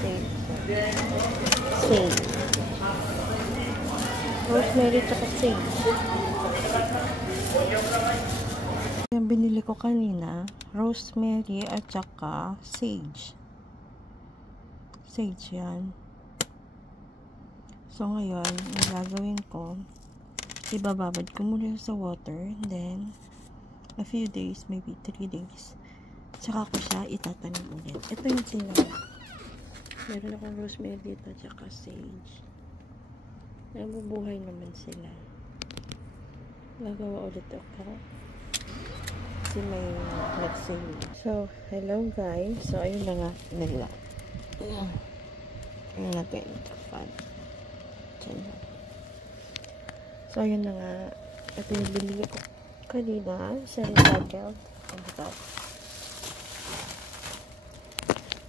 sage. Sage. Rosemary tsaka sage. Yung binili ko kanina, rosemary at tsaka sage. Sage yan. So ngayon, ang gagawin ko, ibababad ko muna sa water, then a few days, maybe 3 days, tsaka ko siya itatanim ulit. Ito yung sila. Meron akong rosemary dito tsaka sage. Nabubuhay naman sila. Gagawa ulit ako kasi may nag-sale. So, hello guys. So, ayun na nga nila. Ayun natin. Fun. So, ayun na nga. Ito yung binili ko kanina sa recycled.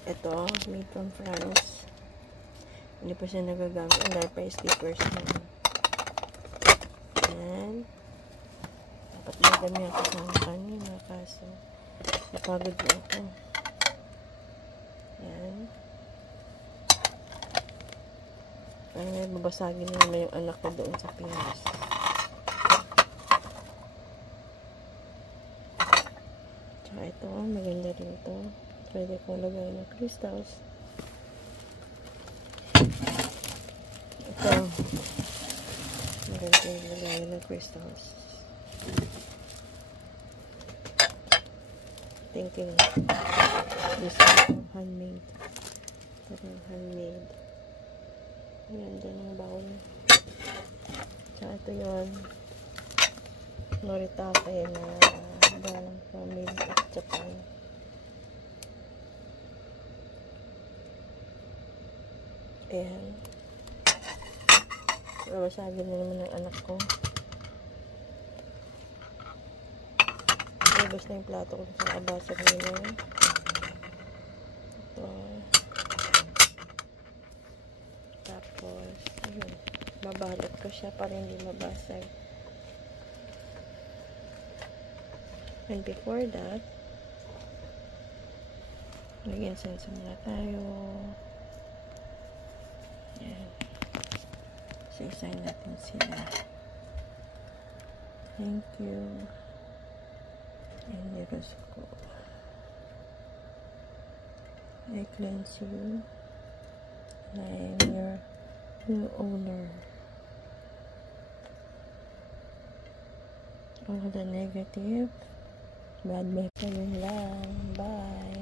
Ito, made from France. Hindi pa siya nagagamit. Ang dahil pa yung stickers na. Ayan. Dapat madami ako sa kanina kaso napagod na ako. Ayan. Ay, babasagin na naman yung anak ko doon sa Pinas. Tsaka ito, maganda rin ito. Pwede kong lagay ng crystals. Ito, maganda yung lagay ng crystals. Thinking this is handmade. Ito handmade. Ayan, dyan ang bowl. Tsaka ito yun. Noritake na galang from made of Japan. Ayan. Babasagin na naman ng anak ko. Labas na yung plato ko sa kabasag nila. Ito. Tapos, ayun. Babalot ko siya para hindi mabasag. And before that, mag-incense muna tayo. Ayan. So, sign natin sila. Thank you. And here's ko. I cleanse you. I am your new owner. All the negative, bad vibes lang. Bye.